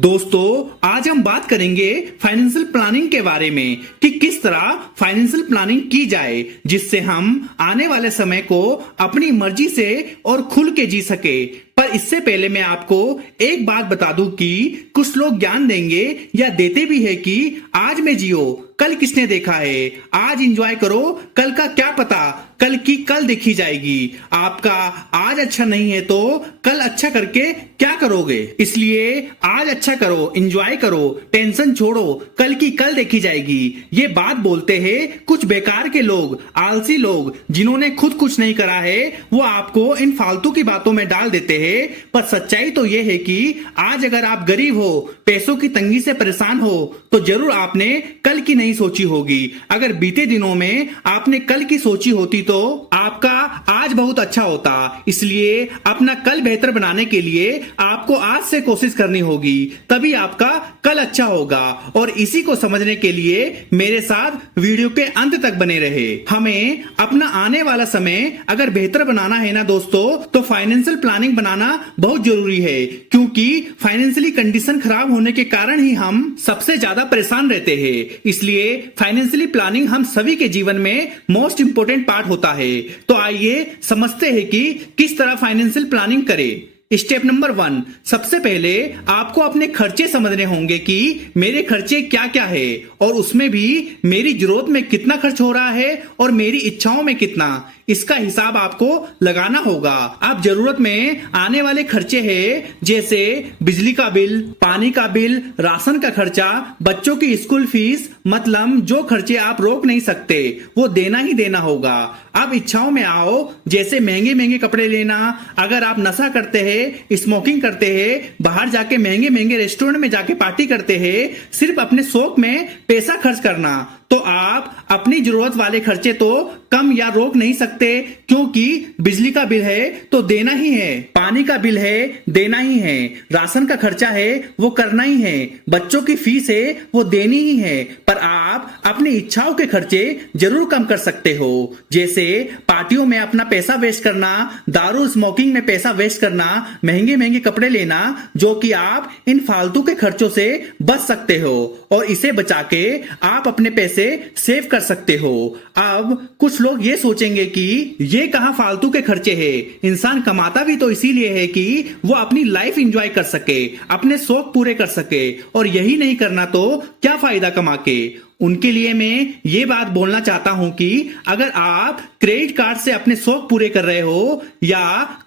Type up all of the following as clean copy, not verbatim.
दोस्तों, आज हम बात करेंगे फाइनेंशियल प्लानिंग के बारे में कि किस तरह फाइनेंशियल प्लानिंग की जाए जिससे हम आने वाले समय को अपनी मर्जी से और खुल के जी सके। पर इससे पहले मैं आपको एक बात बता दूं कि कुछ लोग ज्ञान देंगे या देते भी है कि आज में जियो, कल किसने देखा है, आज एंजॉय करो, कल का क्या पता, कल की कल देखी जाएगी। आपका आज अच्छा नहीं है तो कल अच्छा करके क्या करोगे। इसलिए आज अच्छा करो, एंजॉय करो, टेंशन छोड़ो, कल की कल देखी जाएगी। ये बात बोलते हैं कुछ बेकार के लोग, आलसी लोग जिन्होंने खुद कुछ नहीं करा है। वो आपको इन फालतू की बातों में डाल देते हैं। पर सच्चाई तो ये है कि आज अगर आप गरीब हो, पैसों की तंगी से परेशान हो तो जरूर आपने कल की नहीं सोची होगी। अगर बीते दिनों में आपने कल की सोची होती तो आपका आज बहुत अच्छा होता। इसलिए अपना कल बेहतर बनाने के लिए आपको आज से कोशिश करनी होगी, तभी आपका कल अच्छा होगा। और इसी को समझने के लिए मेरे साथ वीडियो के अंत तक बने रहे। हमें अपना आने वाला समय अगर बेहतर बनाना है ना दोस्तों, तो फाइनेंशियल प्लानिंग बनाना बहुत जरूरी है, क्योंकि फाइनेंशियली कंडीशन खराब होने के कारण ही हम सबसे ज्यादा परेशान रहते हैं। इसलिए फाइनेंशियली प्लानिंग हम सभी के जीवन में मोस्ट इंपोर्टेंट पार्ट होता है। तो आइए समझते हैं कि किस तरह फाइनेंशियल प्लानिंग करें। स्टेप नंबर 1, सबसे पहले आपको अपने खर्चे समझने होंगे कि मेरे खर्चे क्या क्या है और उसमें भी मेरी जरूरत में कितना खर्च हो रहा है और मेरी इच्छाओं में कितना। इसका हिसाब आपको लगाना होगा। आप जरूरत में आने वाले खर्चे हैं जैसे बिजली का बिल, पानी का बिल, राशन का खर्चा, बच्चों की स्कूल फीस, मतलब जो खर्चे आप रोक नहीं सकते वो देना ही देना होगा। अब इच्छाओं में आओ, जैसे महंगे महंगे कपड़े लेना, अगर आप नशा करते हैं, स्मोकिंग करते हैं, बाहर जाके महंगे महंगे रेस्टोरेंट में जाके पार्टी करते हैं, सिर्फ अपने शौक में पैसा खर्च करना, तो आप अपनी जरूरत वाले खर्चे तो कम या रोक नहीं सकते, क्योंकि बिजली का बिल है तो देना ही है, पानी का बिल है देना ही है, राशन का खर्चा है वो करना ही है, बच्चों की फीस है वो देनी ही है। पर आप अपनी इच्छाओं के खर्चे जरूर कम कर सकते हो, जैसे पार्टियों में अपना पैसा वेस्ट करना, दारू स्मोकिंग में पैसा वेस्ट करना, महंगे महंगे कपड़े लेना, जो कि आप इन फालतू के खर्चों से बच सकते हो और इसे बचा के आप अपने पैसे सेव कर सकते हो। अब कुछ लोग ये सोचेंगे कि ये कहां फालतू के खर्चे हैं, इंसान कमाता भी तो इसीलिए है कि वो अपनी लाइफ एंजॉय कर सके, अपने शौक पूरे कर सके, और यही नहीं करना तो क्या फायदा कमा के। उनके लिए मैं ये बात बोलना चाहता हूं कि अगर आप क्रेडिट कार्ड से अपने शौक पूरे कर रहे हो या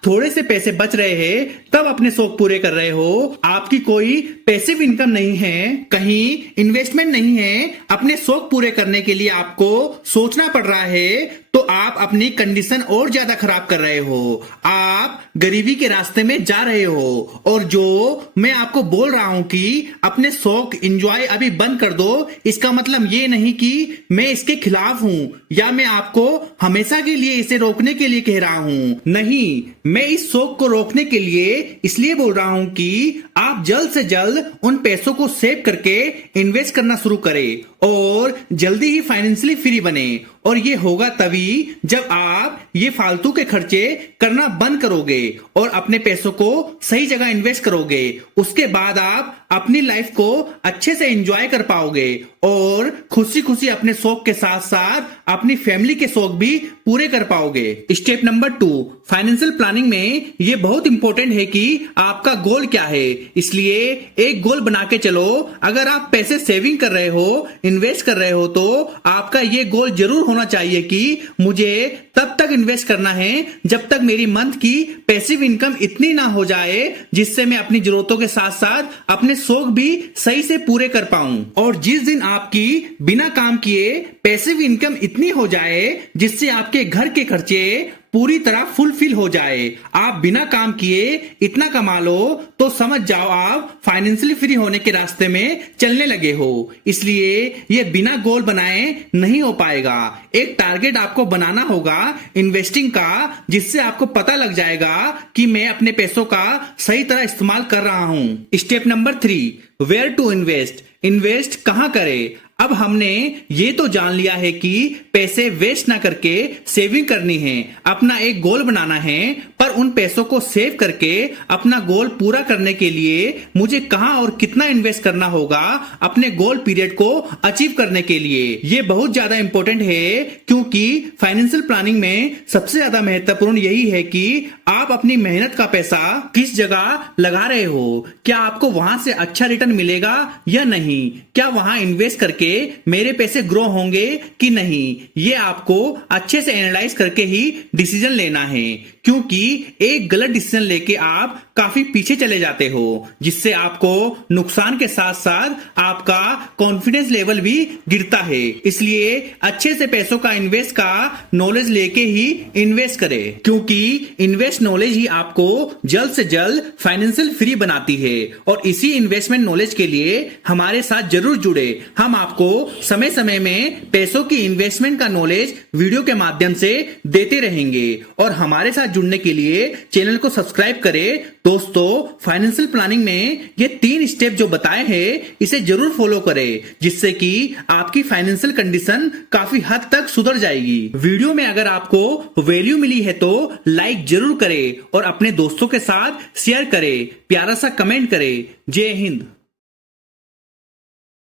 थोड़े से पैसे बच रहे हैं तब अपने शौक पूरे कर रहे हो, आपकी कोई पैसिव इनकम नहीं है, कहीं इन्वेस्टमेंट नहीं है, अपने शौक पूरे करने के लिए आपको सोचना पड़ रहा है, तो आप अपनी कंडीशन और ज्यादा खराब कर रहे हो। आप गरीबी के रास्ते में जा रहे हो। और जो मैं आपको बोल रहा हूं कि अपने शौक एंजॉय अभी बंद कर दो, इसका मतलब ये नहीं कि मैं इसके खिलाफ हूं या मैं आपको हमेशा के लिए इसे रोकने के लिए कह रहा हूं। नहीं, मैं इस शौक को रोकने के लिए इसलिए बोल रहा हूं कि आप जल्द से जल्द उन पैसों को सेव करके इन्वेस्ट करना शुरू करें और जल्दी ही फाइनेंशियली फ्री बने। और ये होगा तभी जब आप ये फालतू के खर्चे करना बंद करोगे और अपने पैसों को सही जगह इन्वेस्ट करोगे। उसके बाद आप अपनी लाइफ को अच्छे से एंजॉय कर पाओगे और खुशी खुशी अपने शौक के साथ साथ अपनी फैमिली के शौक भी पूरे कर पाओगे। स्टेप नंबर 2, फाइनेंशियल प्लानिंग में ये बहुत इंपॉर्टेंट है कि आपका गोल क्या है। इसलिए एक गोल बना के चलो। अगर आप पैसे सेविंग कर रहे हो, इन्वेस्ट कर रहे हो, तो आपका ये गोल जरूर होना चाहिए कि मुझे तब तक इन्वेस्ट करना है जब तक मेरी मंथ की पैसिव इनकम इतनी ना हो जाए जिससे मैं अपनी जरूरतों के साथ साथ अपने शौक भी सही से पूरे कर पाऊं। और जिस दिन आपकी बिना काम किए पैसिव इनकम इतनी हो जाए जिससे आपके घर के खर्चे पूरी तरह फुलफिल हो जाए, आप बिना काम किए इतना कमा लो, तो समझ जाओ आप फाइनेंशियली फ्री होने के रास्ते में चलने लगे हो। इसलिए ये बिना गोल बनाए नहीं हो पाएगा। एक टारगेट आपको बनाना होगा इन्वेस्टिंग का, जिससे आपको पता लग जाएगा कि मैं अपने पैसों का सही तरह इस्तेमाल कर रहा हूं। Step number 3, where to invest. Invest कहां करें। अब हमने ये तो जान लिया है कि पैसे वेस्ट ना करके सेविंग करनी है, अपना एक गोल बनाना है, पर उन पैसों को सेव करके अपना गोल पूरा करने के लिए मुझे कहां और कितना इन्वेस्ट करना होगा अपने गोल पीरियड को अचीव करने के लिए। ये बहुत ज्यादा इंपॉर्टेंट है, क्योंकि फाइनेंशियल प्लानिंग में सबसे ज्यादा महत्वपूर्ण यही है कि आप अपनी मेहनत का पैसा किस जगह लगा रहे हो, क्या आपको वहां से अच्छा रिटर्न मिलेगा या नहीं, क्या वहां इन्वेस्ट करके मेरे पैसे ग्रो होंगे कि नहीं। ये आपको अच्छे से एनालाइज करके ही डिसीजन लेना है, क्योंकि एक गलत डिसीजन लेके आप काफी पीछे चले जाते हो, जिससे आपको नुकसान के साथ साथ आपका कॉन्फिडेंस लेवल भी गिरता है। इसलिए अच्छे से पैसों का इन्वेस्ट का नॉलेज लेके ही इन्वेस्ट करें, क्योंकि इन्वेस्ट नॉलेज ही आपको जल्द से जल्द फाइनेंशियल फ्री बनाती है। और इसी इन्वेस्टमेंट नॉलेज के लिए हमारे साथ जरूर जुड़े। हम आपको समय समय में पैसों की इन्वेस्टमेंट का नॉलेज वीडियो के माध्यम से देते रहेंगे। और हमारे साथ जुड़ने के लिए चैनल को सब्सक्राइब करें। दोस्तों, फाइनेंशियल प्लानिंग में ये 3 स्टेप जो बताए हैं इसे जरूर फॉलो करें, जिससे कि आपकी फाइनेंशियल कंडीशन काफी हद तक सुधर जाएगी। वीडियो में अगर आपको वैल्यू मिली है तो लाइक जरूर करें और अपने दोस्तों के साथ शेयर करें, प्यारा सा कमेंट करें। जय हिंद।